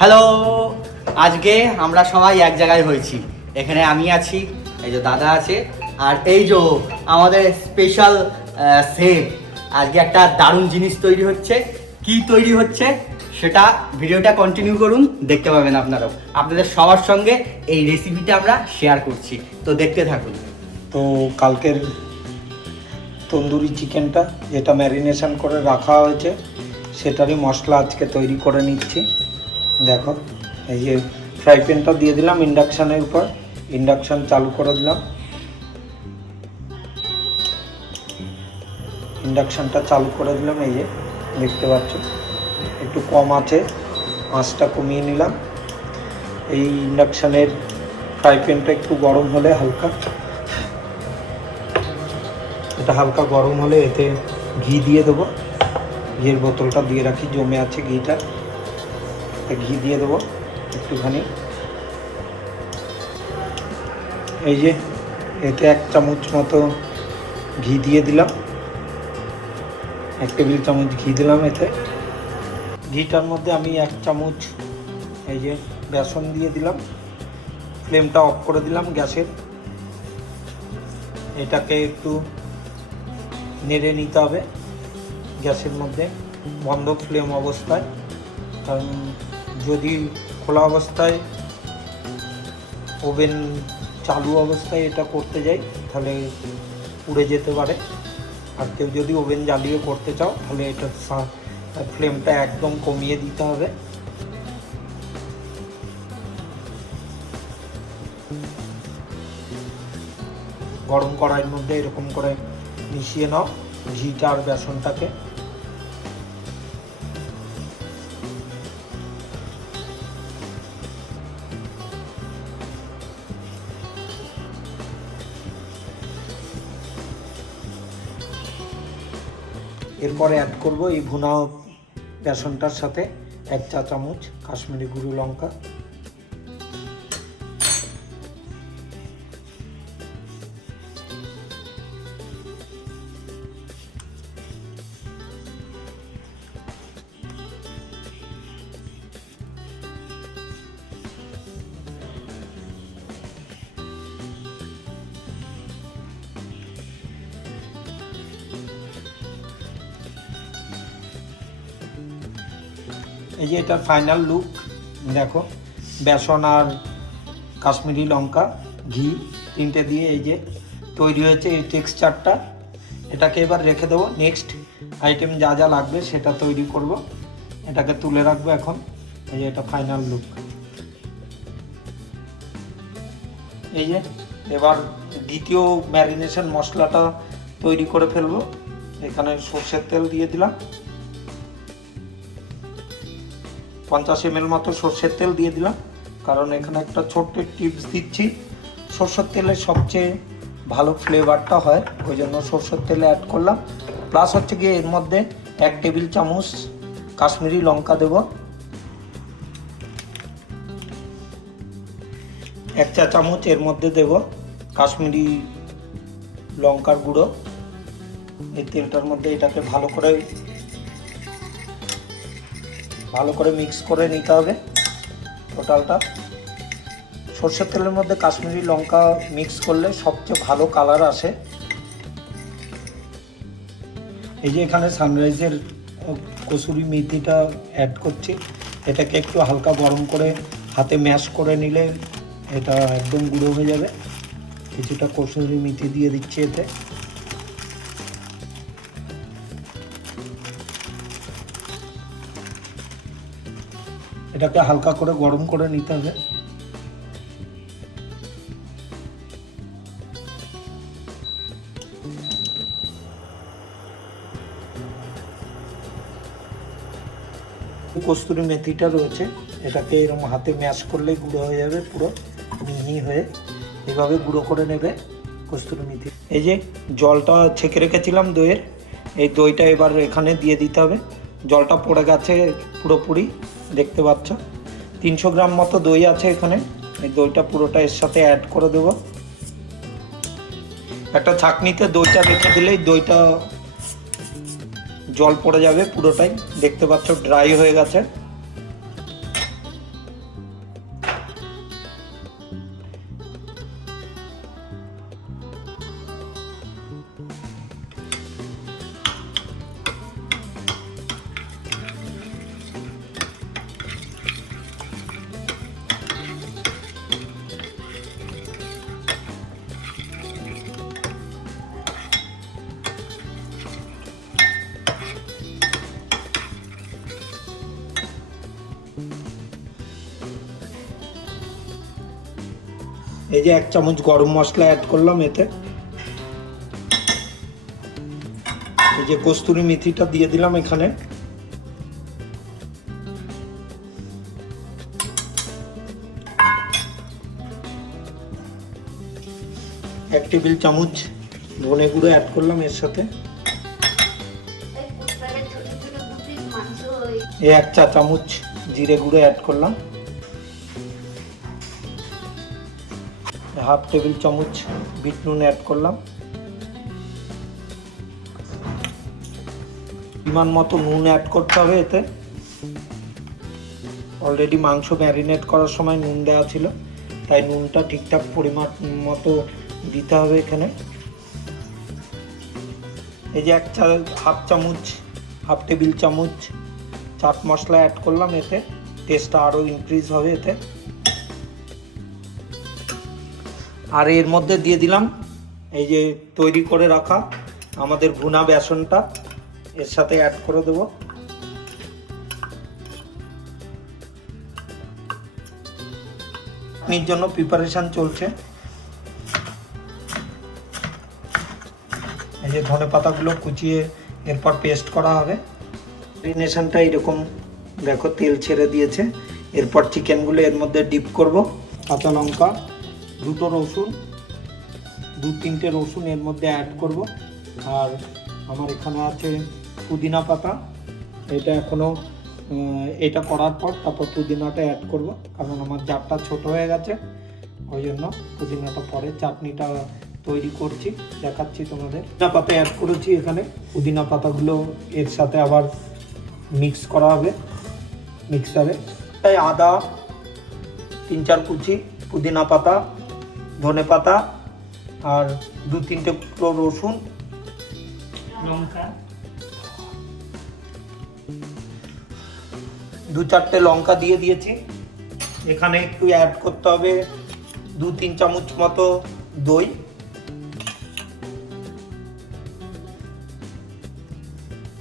Hello, আজকে আমরা সবাই এক জায়গায় হয়েছি। এখানে আমি আছি, এই যে দাদা আছে, আর এই যে আমাদের স্পেশাল শেফ। আজকে একটা দারুণ জিনিস তৈরি হচ্ছে। কি তৈরি হচ্ছে সেটা ভিডিওটা কন্টিনিউ করুন, দেখতে পাবেন আপনারাও। আপনাদের সবার সঙ্গে এই রেসিপিটা আমরা শেয়ার করছি, তো দেখতে থাকুন। তো কালকের তন্দুরি চিকেনটা যেটা ম্যারিনেশন করে রাখা হয়েছে সেটারই মশলা আজকে তৈরি করে নিচ্ছি। দেখো, এই যে ফ্রাই প্যানটা দিয়ে দিলাম ইন্ডাকশানের উপর, ইন্ডাকশান চালু করে দিলাম। ইন্ডাকশানটা চালু করে দিলাম, এই যে দেখতে পাচ্ছ একটু কম আছে, আঁচটা কমিয়ে নিলাম। এই ইন্ডাকশানের ফ্রাই প্যানটা একটু গরম হলে হালকা গরম হলে এতে ঘি দিয়ে দেবো। ঘিয়ের বোতলটা দিয়ে রাখি, জমে আছে ঘিটা, ঘি দিয়ে দেবো একটুখানি। এই যে এতে 1 চামচ মতো ঘি দিয়ে দিলাম, 1 টেবিল চামচ ঘি দিলাম এতে। ঘিটার মধ্যে আমি 1 চামচ এই যে বেসন দিয়ে দিলাম। ফ্লেমটা অফ করে দিলাম গ্যাসের। এটাকে একটু নেড়ে নিতে হবে গ্যাসের মধ্যে, বন্ধ ফ্লেম অবস্থায়। কারণ যদি খোলা অবস্থায় ওভেন চালু অবস্থায় এটা করতে যাই তাহলে পুড়ে যেতে পারে। আর কেউ যদি ওভেন জ্বালিয়ে করতে চাও তাহলে এটা ফ্লেমটা একদম কমিয়ে দিতে হবে। গরম কড়াইয়ের মধ্যে এরকম করে মিশিয়ে নাও ঘিটা আর বেসনটাকে। এরপরে অ্যাড করব এই ভুনা বেসনটার সাথে 1 চা চামচ কাশ্মীরি গুঁড়ো লঙ্কা, এই যে এটার ফাইনাল লুক দেখো, বেসন আর কাশ্মীরি লঙ্কা ঘি তিনটে দিয়ে এই যে তৈরি হয়েছে এই টেক্সচারটা। এটাকে এবার রেখে দেবো, নেক্সট আইটেম যা যা লাগবে সেটা তৈরি করব। এটাকে তুলে রাখবো এখন। এই যে এটা ফাইনাল লুক। এই যে এবার দ্বিতীয় ম্যারিনেশন মশলাটা তৈরি করে ফেলবো। এখানে সর্ষের তেল দিয়ে দিলাম, 50 ml মতো সর্ষের তেল দিয়ে দিলাম। কারণ এখানে একটা ছোট্ট টিপস দিচ্ছি, সর্ষের তেলের সবচেয়ে ভালো ফ্লেভারটা হয়, ওই জন্য সর্ষের তেলে অ্যাড করলাম। প্লাস হচ্ছে গিয়ে এর মধ্যে 1 টেবিল চামচ কাশ্মীরি লঙ্কা দেব, 1 চা চামচ এর মধ্যে দেব কাশ্মীরি লঙ্কার গুঁড়ো। এই তেলটার মধ্যে এটাকে ভালো করে মিক্স করে নিতে হবে টোটালটা। সর্ষের তেলের মধ্যে কাশ্মীরি লঙ্কা মিক্স করলে সবচেয়ে ভালো কালার আসে। এই যে এখানে সানরাইজের কসুরি মেথিটা অ্যাড করছি। এটাকে একটু হালকা গরম করে হাতে ম্যাশ করে নিলে এটা একদম গুঁড়ো হয়ে যাবে। কিছুটা কসুরি মেথি দিয়ে দিচ্ছি এতে। এটাকে হালকা করে গরম করে নিতে হবে। কস্তুরি মেথিটা রয়েছে, এটাকে এরকম হাতে ম্যাশ করলেই গুঁড়ো হয়ে যাবে, পুরো মিহি হয়ে। এভাবে গুঁড়ো করে নেবে কস্তুরি মেথি। এই যে জলটা ছেঁকে রেখেছিলাম দইয়ের, এই দইটা এবার এখানে দিয়ে দিতে হবে। জলটা পড়ে গেছে পুরোপুরি, দেখতে পাচ্ছ 300 গ্রাম মতো দই আছে এখানে। এই দইটা পুরোটা এর সাথে অ্যাড করে দেব। একটা ছাঁকনিতে দইটা রেখে দিলেই দইটা জল পড়ে যাবে পুরোটাই, দেখতে পাচ্ছ ড্রাই হয়ে গেছে। এই যে 1 চামচ গরম মশলা অ্যাড করলাম এতে। এই যে কস্তুরি মেথিটা দিয়ে দিলাম এখানে। 1 টেবিল চামচ ধনে গুঁড়ো অ্যাড করলাম এর সাথে। এই 1 চা চামচ জিরে গুঁড়ো অ্যাড করলাম। 1/2 টেবিল চামচ বিট নুন অ্যাড করলাম। পরিমাণ মতো নুন অ্যাড করতে হবে এতে। অলরেডি মাংস ম্যারিনেট করার সময় নুন দেওয়া ছিল, তাই নুনটা ঠিকঠাক পরিমাণ মতো দিতে হবে এখানে। এই যে 1/2 টেবিল চামচ চাট মশলা অ্যাড করলাম এতে। টেস্টটা আরও ইনক্রিজ হবে এতে। আর এর মধ্যে দিয়ে দিলাম এই যে তৈরি করে রাখা আমাদের ভুনা বেসনটা, এর সাথে অ্যাড করে দেবো। চাটনির জন্য প্রিপারেশন চলছে। এই যে ধনে পাতাগুলো কুচিয়ে এরপর পেস্ট করা হবে। ম্যারিনেশনটা এরকম দেখো তেল ছেড়ে দিয়েছে। এরপর চিকেনগুলো এর মধ্যে ডিপ করব। কাঁচা লঙ্কা, 2টো রসুন, 2-3টে রসুন এর মধ্যে অ্যাড করব। আর আমার এখানে আছে পুদিনা পাতা। এটা এখনও এটা করার পর তারপর পুদিনাটা অ্যাড করব, কারণ আমার জারটা ছোট হয়ে গেছে, ওই জন্য পুদিনাটা পরে চাটনিটা তৈরি করছি, দেখাচ্ছি তোমাদের। পুদিনা পাতা অ্যাড করেছি এখানে। পুদিনা পাতাগুলো এর সাথে আবার মিক্স করা হবে মিক্সারে। তাই আদা 3-4 কুচি, পুদিনা পাতা, ধনে পাতা আর 2-3টে টুকরো রসুন, লঙ্কা, 2-4টে লঙ্কা দিয়ে দিয়েছি। এখানে একটু অ্যাড করতে হবে 2-3 চামচ মতো দই।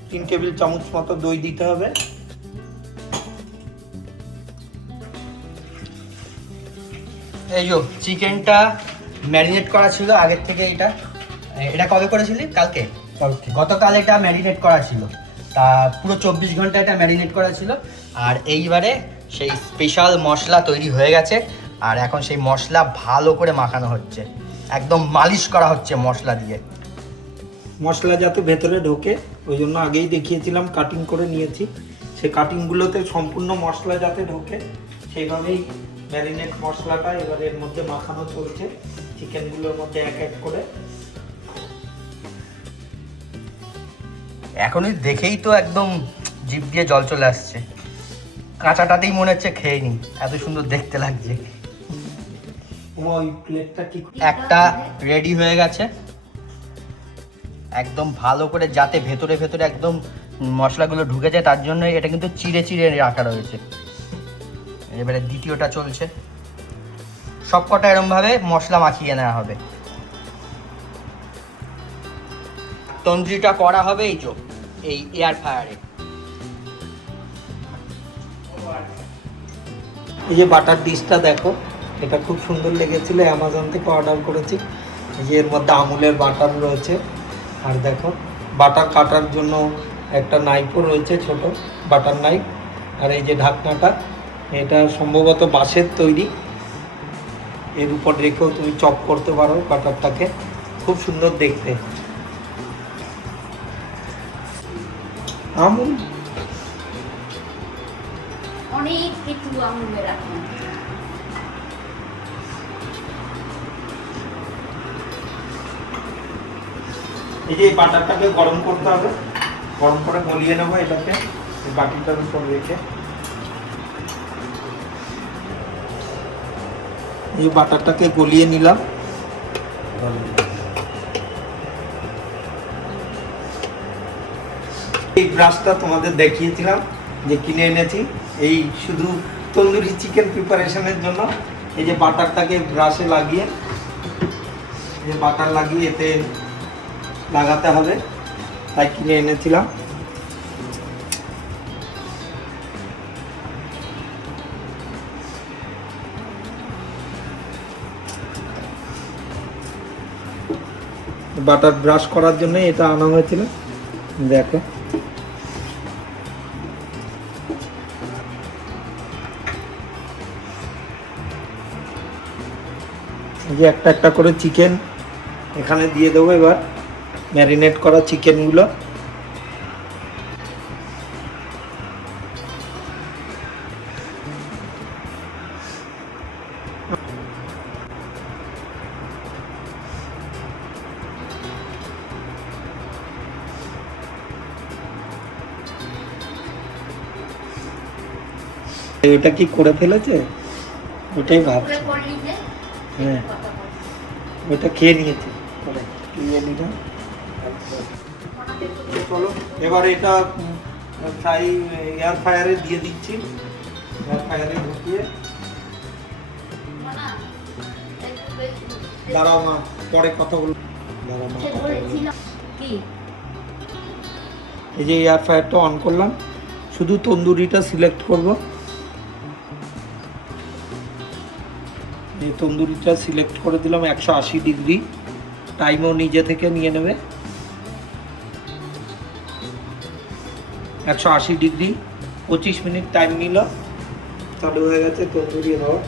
তিন টেবিল চামচ মতো দই দিতে হবে। এই যে চিকেনটা ম্যারিনেট করা ছিল আগের থেকে। এটা কবে করেছিলি? কালকে। গতকাল এটা ম্যারিনেট করা ছিল, তা পুরো 24 ঘন্টা এটা ম্যারিনেট করা ছিল। আর এইবারে সেই স্পেশাল মশলা তৈরি হয়ে গেছে, আর এখন সেই মশলা ভালো করে মাখানো হচ্ছে, একদম মালিশ করা হচ্ছে মশলা দিয়ে। মশলা যাতে ভেতরে ঢোকে ওই জন্য আগেই দেখিয়েছিলাম, কাটিং করে নিয়েছি। সেই কাটিংগুলোতে সম্পূর্ণ মশলা যাতে ঢোকে সেইভাবেই ম্যারিনেট মশলাটা এবার এর মধ্যে মাখানো চলছে চিকেনগুলোর মধ্যে এক এক করে। এখনই দেখেই তো একদম জিভ দিয়ে জল চলে আসছে। কাঁচাটাতেই মনে হচ্ছে খেয়ে নি, এত সুন্দর দেখতে লাগছে। ওই প্লেটটা ঠিক একটা রেডি হয়ে গেছে, একদম ভালো করে যাতে ভেতরে ভেতরে একদম মশলাগুলো ঢুকে যায়, তার জন্য এটা কিন্তু চিড়ে চিড়ে রাখা রয়েছে। এবারে দ্বিতীয়টা চলছে। সব কটা এরমভাবে মশলা মাখিয়ে নেওয়া হবে। তন্দ্রিটা করা হবে এই এয়ার ফ্রায়ারে। এই যে বাটার ডিশটা দেখো, এটা খুব সুন্দর লেগেছিল, অ্যামাজন থেকে অর্ডার করেছি। এই যে এর মধ্যে আমুলের বাটার রয়েছে, আর দেখো বাটার কাটার জন্য একটা নাইফও রয়েছে, ছোট বাটার নাইফ। আর এই যে ঢাকনাটা, এটা সম্ভবত বাঁশের তৈরি। এর উপর রেখেও তুমি চপ করতে পারো বাটারটাকে, খুব সুন্দর দেখতে। আমুল অনেক কিছু আমুলে রাখেন। এই যে বাটারটাকে গরম করতে হবে, গরম করে গলিয়ে নেবো এটাকে বাটিটার উপর রেখে। এই বাটারটাকে গলিয়ে নিলাম। এই ব্রাশটা তোমাদের দেখিয়েছিলাম যে কিনে এনেছি, এই শুধু তন্দুরি চিকেন প্রিপারেশনের জন্য। এই যে বাটারটাকে ব্রাশে লাগিয়ে, এই যে বাটার লাগিয়ে এতে লাগাতে হবে, তাই কিনে এনেছিলাম। বাটার ব্রাশ করার জন্য এটা আনা হয়েছিল। দেখো এই যে একটা একটা করে চিকেন এখানে দিয়ে দেবো এবার, ম্যারিনেট করা চিকেনগুলো। ওটা কি করে ফেলেছে, ওটাই ভাবছি। করে করলি যে হ্যাঁ কথা বল। ওটা খেয়ে নিয়েছে পরে নিয়ে নিলাম। চলো এবার এটা ফ্রাই এয়ার ফ্রায়ারে দিয়ে দিচ্ছি। এয়ার ফ্রায়ারে ঢুকিয়ে মানা, একটু বেশি- দাঁড়াও মা, পরে কথা বলবো। দাঁড়াও মা, সে কথা বলবো। বলেছিল কি এই যে এয়ার ফ্রায়ারটা অন করলাম, শুধু তন্দুরিটা সিলেক্ট করব। এই তন্দুরিটা সিলেক্ট করে দিলাম 180 ডিগ্রি, টাইমও নিজে থেকে নিয়ে নেবে। 180 ডিগ্রি 25 মিনিট টাইম নিল, চালু হয়ে গেছে তন্দুরি হওয়া।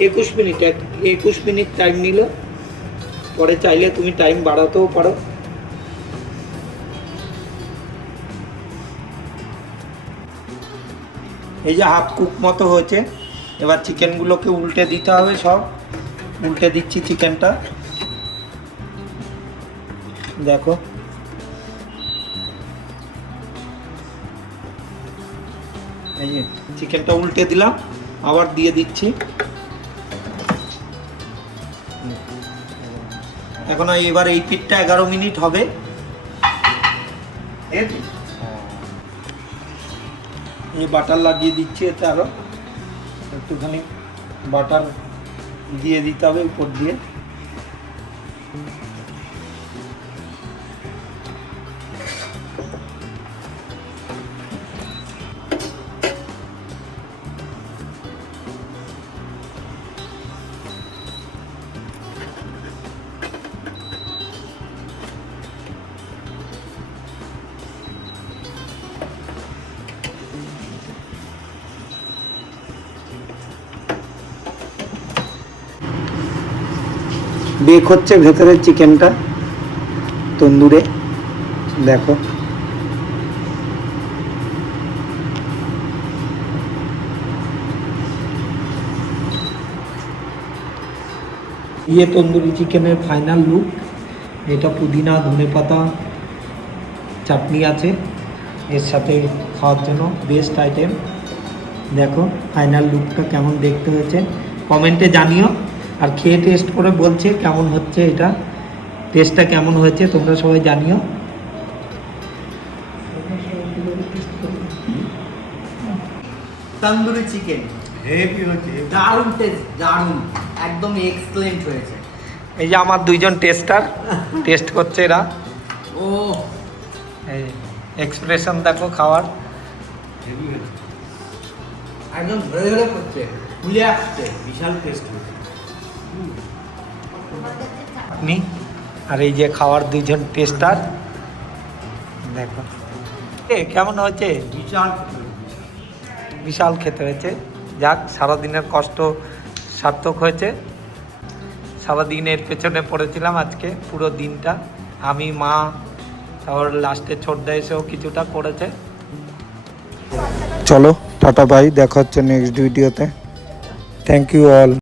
21 মিনিট টাইম নিল, পরে চাইলে তুমি টাইম বাড়াতেও পারো। এই যে হাফ কুক মতো হয়েছে, এবার চিকেনগুলোকে উল্টে দিতে হবে। সব উল্টে দিচ্ছি চিকেনটা, দেখো এই যে চিকেনটা উল্টে দিলাম, আবার দিয়ে দিচ্ছি। এখন এবার এই পিঠটা 11 মিনিট হবে। এই বাটার লাগিয়ে দিচ্ছি, এতে আরো একটুখানি বাটার দিয়ে দিতে হবে উপর দিয়ে। বেক হচ্ছে ভেতরে চিকেনটা তন্দুরে, দেখো তন্দুরি চিকেনের ফাইনাল লুক। এটা পুদিনা ধনেপাতা চাটনি আছে এর সাথে খাওয়ার জন্য, বেস্ট আইটেম। দেখো ফাইনাল লুকটা কেমন দেখতে হয়েছে কমেন্টে জানিও, আর খেয়ে টেস্ট করে বলছে কেমন হচ্ছে, এটা টেস্টটা কেমন হয়েছে তোমরা সবাই জানিও। তন্দুরি চিকেন হেভি হয়েছে, দারুণ টেস্ট, দারুণ, একদম এক্সেলেন্ট হয়েছে। এই যে আমার দুইজন টেস্টার টেস্ট করছে এরা, ও এই এক্সপ্রেশন দেখো খাওয়ার। হেভি হয়েছে, একদম ধরে ধরে করছে, ফুলে আসছে, বিশাল টেস্ট হয়েছে। আপনি আর এই যে খাওয়ার দুইজন টেস্টার, দেখো কেমন হয়েছে। বিশাল বিশাল খেতে হয়েছে। যাক, সারাদিনের কষ্ট সার্থক হয়েছে। সারাদিনের পেছনে পড়েছিলাম আজকে পুরো দিনটা, আমি, মা, তারপর লাস্টে ছোটদা এসেও কিছুটা করেছে। চলো টাটা বাই, দেখা হচ্ছে নেক্সট ভিডিওতে। Thank you all.